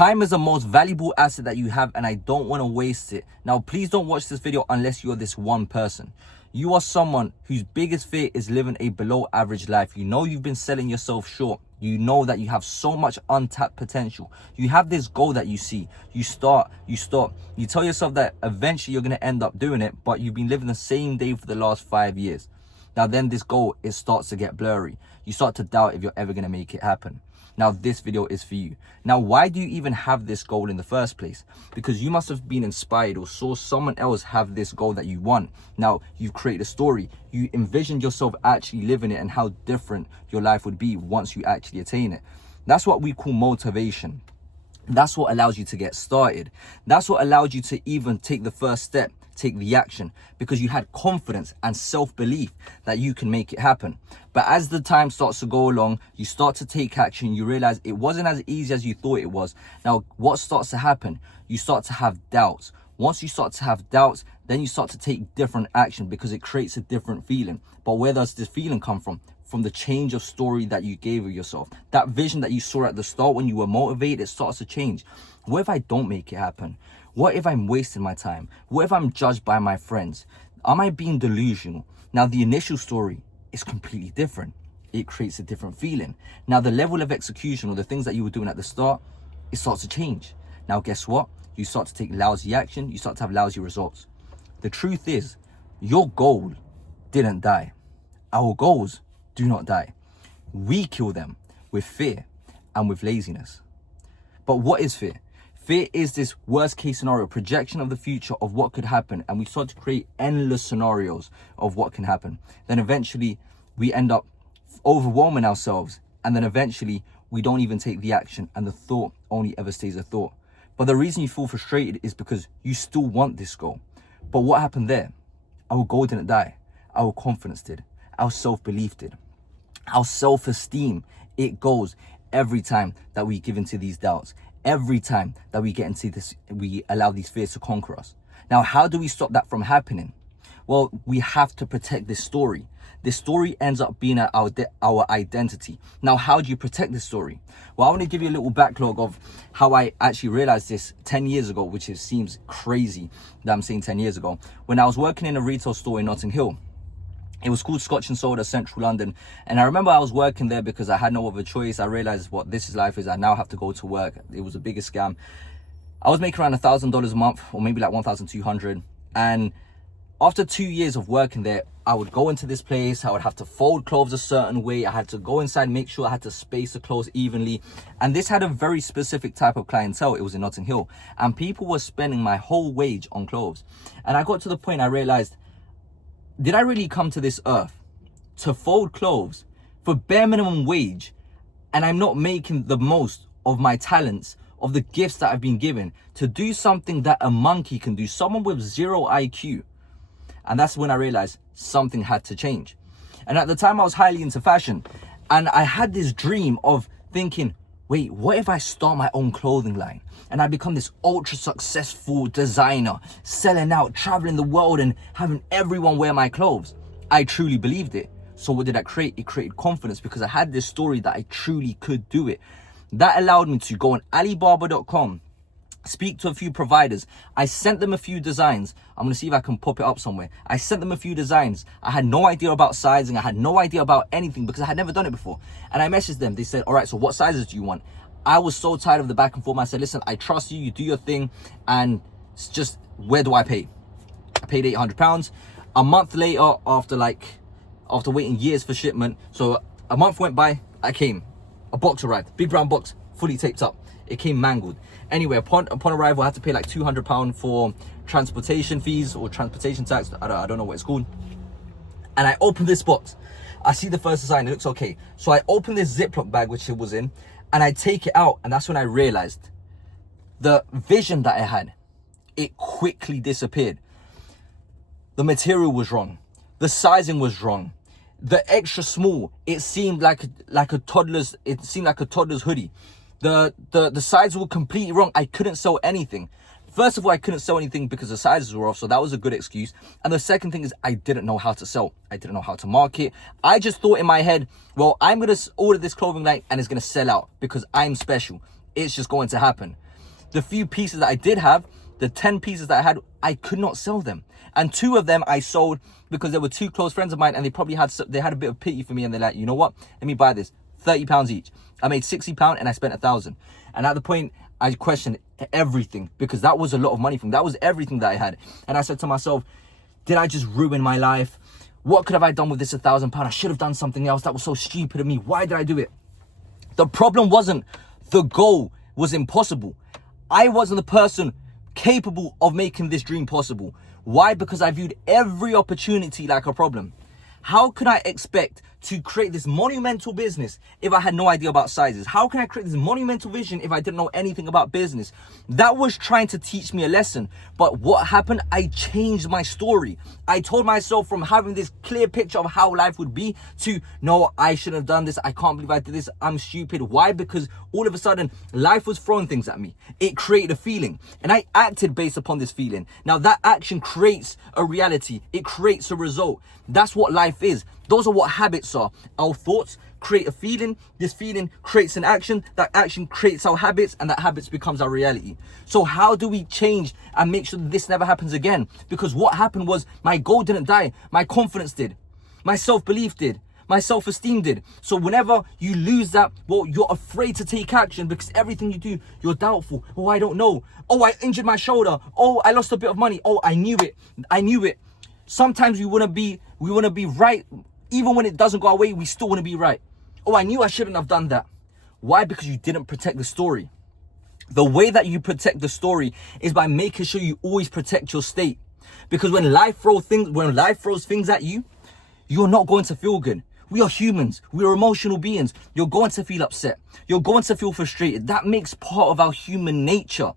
Time is the most valuable asset that you have, and I don't want to waste it. Now, please don't watch this video unless you're this one person. You are someone whose biggest fear is living a below average life. You know you've been selling yourself short. You know that you have so much untapped potential. You have this goal that you see. You start, you stop. You tell yourself that eventually you're going to end up doing it, but you've been living the same day for the last 5 years. Now then this goal, it starts to get blurry. You start to doubt if you're ever going to make it happen. Now this video is for you. Now, why do you even have this goal in the first place? Because you must have been inspired or saw someone else have this goal that you want. Now you've created a story. You envisioned yourself actually living it and how different your life would be once you actually attain it. That's what we call motivation. That's what allows you to get started. That's what allowed you to even take the first step, take the action, because you had confidence and self-belief that you can make it happen. But as the time starts to go along, you start to take action, you realize it wasn't as easy as you thought it was. Now, what starts to happen? You start to have doubts. Once you start to have doubts, then you start to take different action because it creates a different feeling. But where does this feeling come from? From the change of story that you gave of yourself. That vision that you saw at the start when you were motivated, it starts to change. What if I don't make it happen? What if I'm wasting my time? What if I'm judged by my friends? Am I being delusional? Now, the initial story is completely different. It creates a different feeling. Now, the level of execution or the things that you were doing at the start, it starts to change. Now, guess what? You start to take lousy action. You start to have lousy results. The truth is, your goal didn't die. Our goals do not die. We kill them with fear and with laziness. But what is fear? Fear is this worst case scenario, projection of the future of what could happen. And we start to create endless scenarios of what can happen. Then eventually we end up overwhelming ourselves. And then eventually we don't even take the action. And the thought only ever stays a thought. But the reason you feel frustrated is because you still want this goal. But what happened there? Our goal didn't die. Our confidence did. Our self-belief did. Our self-esteem, it goes every time that we give into these doubts. Every time that we get into this, we allow these fears to conquer us. Now, how do we stop that from happening? Well, we have to protect this story. This story ends up being our identity. Now, how do you protect this story? Well, I want to give you a little backlog of how I actually realized this 10 years ago, which seems crazy that I'm saying 10 years ago. When I was working in a retail store in Notting Hill. It was called Scotch and Soda, Central London. And I remember I was working there because I had no other choice. I realized what this is life is. I now have to go to work. It was the biggest scam. I was making around $1,000 a month, or maybe like 1,200. And after 2 years of working there, I would go into this place. I would have to fold clothes a certain way. I had to go inside, make sure I had to space the clothes evenly. And this had a very specific type of clientele. It was in Notting Hill. And people were spending my whole wage on clothes. And I got to the point I realized, did I really come to this earth to fold clothes for bare minimum wage, and I'm not making the most of my talents, of the gifts that I've been given, to do something that a monkey can do, someone with zero IQ? And that's when I realized something had to change. And at the time I was highly into fashion, and I had this dream of thinking, wait, what if I start my own clothing line and I become this ultra successful designer, selling out, traveling the world and having everyone wear my clothes? I truly believed it. So what did that create? It created confidence because I had this story that I truly could do it. That allowed me to go on Alibaba.com, speak to a few providers. I sent them a few designs. I'm going to see if I can pop it up somewhere. I sent them a few designs. I had no idea about sizing. I had no idea about anything because I had never done it before. And I messaged them. They said, all right, so what sizes do you want? I was so tired of the back and forth. I said, listen, I trust you. You do your thing. And it's just, where do I pay? I paid £800. A month later, after waiting years for shipment. So a month went by, I came. A box arrived. Big brown box, fully taped up. It came mangled. Anyway, upon arrival, I had to pay like £200 for transportation fees or transportation tax. I don't know what it's called. And I opened this box. I see the first design. It looks okay. So I opened this Ziploc bag, which it was in, and I take it out. And that's when I realized the vision that I had, it quickly disappeared. The material was wrong. The sizing was wrong. The extra small, it seemed like a toddler's hoodie. The sizes were completely wrong. I couldn't sell anything. First of all, I couldn't sell anything because the sizes were off, so that was a good excuse. And the second thing is I didn't know how to sell. I didn't know how to market. I just thought in my head, well, I'm going to order this clothing line and it's going to sell out because I'm special. It's just going to happen. The few pieces that I did have, the 10 pieces that I had, I could not sell them. And 2 of them I sold because they were 2 close friends of mine, and they probably had a bit of pity for me, and they're like, you know what? Let me buy this. £30 each. I made £60 and I spent 1,000. And at the point, I questioned everything, because that was a lot of money for me. That was everything that I had. And I said to myself, did I just ruin my life? What could have I done with this £1,000? I should have done something else. That was so stupid of me. Why did I do it? The problem wasn't the goal was impossible. I wasn't the person capable of making this dream possible. Why? Because I viewed every opportunity like a problem. How could I expect to create this monumental business if I had no idea about sizes? How can I create this monumental vision if I didn't know anything about business? That was trying to teach me a lesson. But what happened? I changed my story. I told myself from having this clear picture of how life would be to, no, I shouldn't have done this. I can't believe I did this. I'm stupid. Why? Because all of a sudden, life was throwing things at me. It created a feeling, and I acted based upon this feeling. Now, that action creates a reality. It creates a result. That's what life is. Those are what habits are. Our thoughts create a feeling. This feeling creates an action. That action creates our habits, and that habits becomes our reality. So how do we change and make sure that this never happens again? Because what happened was my goal didn't die. My confidence did. My self-belief did. My self-esteem did. So whenever you lose that, well, you're afraid to take action because everything you do, you're doubtful. Oh, I don't know. Oh, I injured my shoulder. Oh, I lost a bit of money. Oh, I knew it. I knew it. Sometimes we want to be right. Even when it doesn't go our way, we still want to be right. Oh, I knew I shouldn't have done that. Why? Because you didn't protect the story. The way that you protect the story is by making sure you always protect your state. Because when life throws things at you, you're not going to feel good. We are humans. We are emotional beings. You're going to feel upset. You're going to feel frustrated. That makes part of our human nature.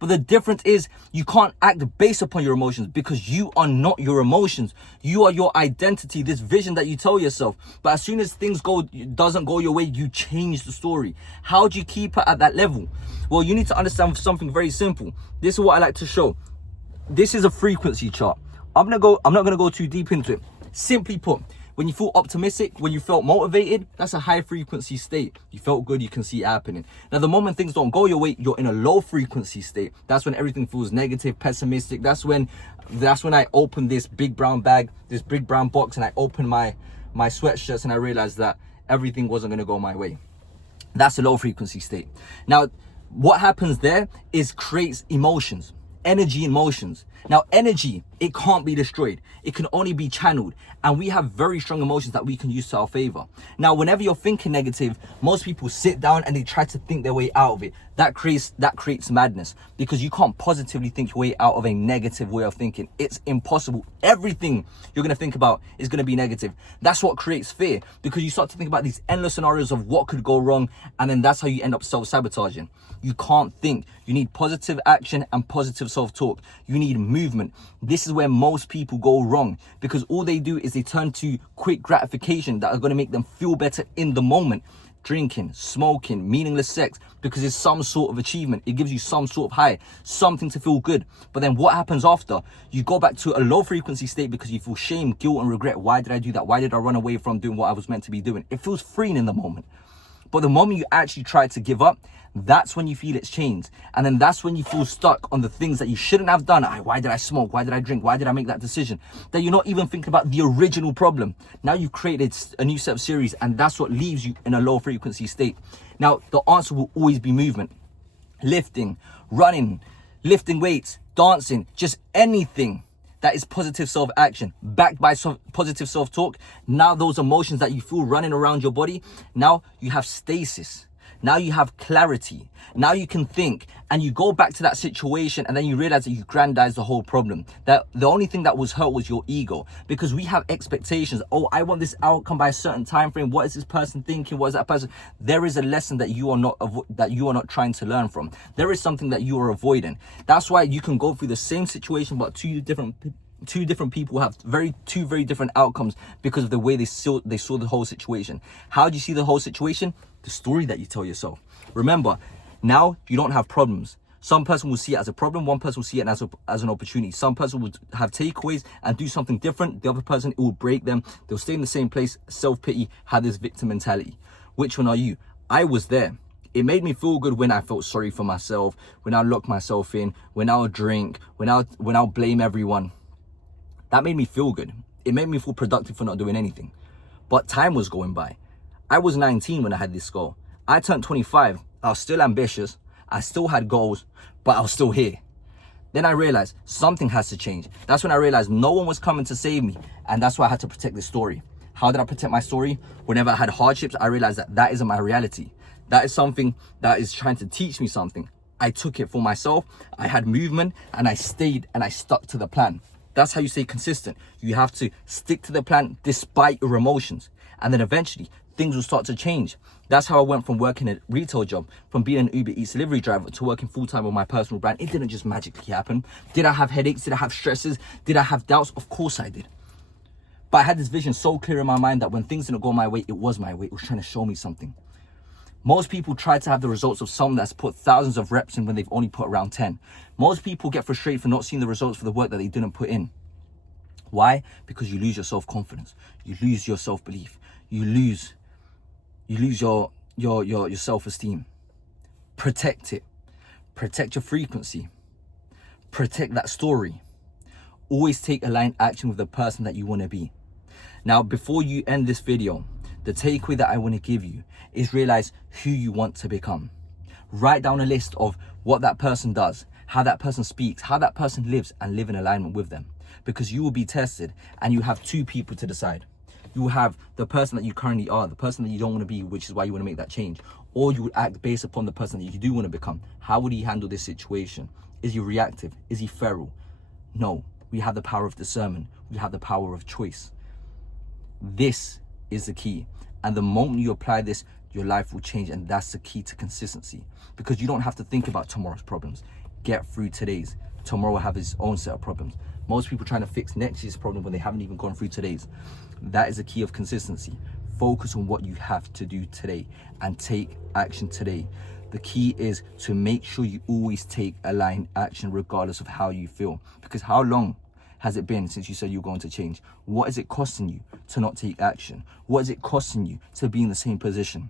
But the difference is you can't act based upon your emotions, because you are not your emotions. You are your identity, this vision that you tell yourself. But as soon as things doesn't go your way, you change the story. How do you keep it at that level? Well, you need to understand something very simple. This is what I like to show. This is a frequency chart. I'm not going to go too deep into it. Simply put, when you feel optimistic, when you felt motivated, that's a high frequency state. You felt good, you can see it happening. Now, the moment things don't go your way, you're in a low frequency state. That's when everything feels negative, pessimistic. That's when I open this big brown bag, this big brown box, and I open my sweatshirts, and I realized that everything wasn't going to go my way. That's a low frequency state. Now, what happens there is creates emotions. Energy and motions. Now, energy, it can't be destroyed. It can only be channeled. And we have very strong emotions that we can use to our favor. Now, whenever you're thinking negative, most people sit down and they try to think their way out of it. That creates madness, because you can't positively think your way out of a negative way of thinking. It's impossible. Everything you're going to think about is going to be negative. That's what creates fear, because you start to think about these endless scenarios of what could go wrong. And then that's how you end up self-sabotaging. You can't think. You need positive action and positive self-talk. You need movement. This is where most people go wrong, because all they do is they turn to quick gratification that are going to make them feel better in the moment. Drinking, smoking, meaningless sex, because it's some sort of achievement. It gives you some sort of high, something to feel good. But then what happens after? You go back to a low frequency state because you feel shame, guilt, and regret. Why did I do that? Why did I run away from doing what I was meant to be doing? It feels freeing in the moment. But the moment you actually try to give up, that's when you feel it's changed. And then that's when you feel stuck on the things that you shouldn't have done. Why did I smoke? Why did I drink? Why did I make that decision? That you're not even thinking about the original problem. Now you've created a new set of series, and that's what leaves you in a low frequency state. Now, the answer will always be movement. Lifting, running, lifting weights, dancing, just anything that is positive self-action, backed by positive self-talk. Now those emotions that you feel running around your body, now you have stasis. Now you have clarity. Now you can think, and you go back to that situation, and then you realize that you grandize the whole problem. That the only thing that was hurt was your ego, because we have expectations. Oh, I want this outcome by a certain time frame. What is this person thinking? What is that person? There is a lesson that you are not trying to learn from. There is something that you are avoiding. That's why you can go through the same situation, but two different people have two very different outcomes because of the way they saw the whole situation. How do you see the whole situation? The story that you tell yourself. Remember, now you don't have problems. Some person will see it as a problem. One person will see it as an opportunity. Some person will have takeaways and do something different. The other person, it will break them. They'll stay in the same place. Self-pity, have this victim mentality. Which one are you? I was there. It made me feel good when I felt sorry for myself, when I locked myself in, when I would drink, when I would blame everyone. That made me feel good. It made me feel productive for not doing anything. But time was going by. I was 19 when I had this goal. I turned 25. I was still ambitious. I still had goals, but I was still here. Then I realized something has to change. That's when I realized no one was coming to save me. And that's why I had to protect this story. How did I protect my story? Whenever I had hardships, I realized that that isn't my reality. That is something that is trying to teach me something. I took it for myself. I had movement and I stayed and I stuck to the plan. That's how you stay consistent. You have to stick to the plan despite your emotions. And then eventually things will start to change. That's how I went from working a retail job, from being an Uber Eats delivery driver to working full-time on my personal brand. It didn't just magically happen. Did I have headaches? Did I have stresses? Did I have doubts? Of course I did. But I had this vision so clear in my mind that when things didn't go my way, it was my way. It was trying to show me something. Most people try to have the results of someone that's put thousands of reps in when they've only put around 10. Most people get frustrated for not seeing the results for the work that they didn't put in. Why? Because you lose your self-confidence. You lose your self-belief. You lose your self-esteem. Protect it. Protect your frequency. Protect that story. Always take aligned action with the person that you want to be. Now, before you end this video, the takeaway that I want to give you is realize who you want to become. Write down a list of what that person does, how that person speaks, how that person lives, and live in alignment with them. Because you will be tested and you have two people to decide. You will have the person that you currently are, the person that you don't want to be, which is why you want to make that change. Or you would act based upon the person that you do want to become. How would he handle this situation? Is he reactive? Is he feral? No, we have the power of discernment. We have the power of choice. This is the key. And the moment you apply this, your life will change. And that's the key to consistency. Because you don't have to think about tomorrow's problems. Get through today's. Tomorrow will have its own set of problems. Most people trying to fix next year's problem when they haven't even gone through today's. That is the key of consistency. Focus on what you have to do today and take action today. The key is to make sure you always take aligned action regardless of how you feel. Because how long has it been since you said you're going to change? What is it costing you to not take action? What is it costing you to be in the same position?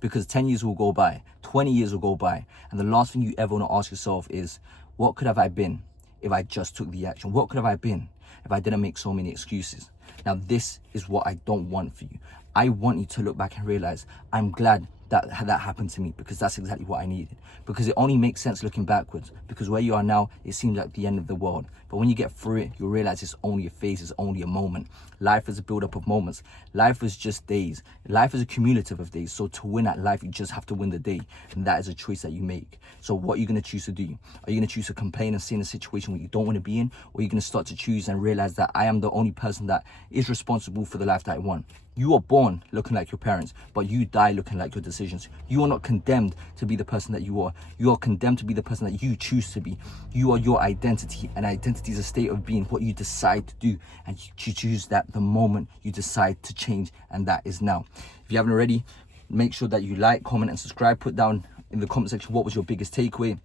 Because 10 years will go by, 20 years will go by, and the last thing you ever want to ask yourself is, what could have I been if I just took the action? What could have I been if I didn't make so many excuses? Now, this is what I don't want for you. I want you to look back and realize, I'm glad that happened to me, because that's exactly what I needed. Because it only makes sense looking backwards, because where you are now, it seems like the end of the world. But when you get through it, you'll realize it's only a phase, it's only a moment. Life is a build-up of moments. Life is just days. Life is a cumulative of days. So to win at life, you just have to win the day. And that is a choice that you make. So what are you going to choose to do? Are you going to choose to complain and stay in a situation where you don't want to be in? Or are you going to start to choose and realize that I am the only person that is responsible for the life that I want? You are born looking like your parents, but you die looking like your decisions. You are not condemned to be the person that you are. You are condemned to be the person that you choose to be. You are your identity, and identity is a state of being, what you decide to do. And you choose that the moment you decide to change, and that is now. If you haven't already, make sure that you like, comment, and subscribe. Put down in the comment section what was your biggest takeaway.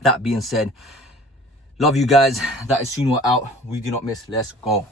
That being said, love you guys. That is soon we're out. We do not miss. Let's go.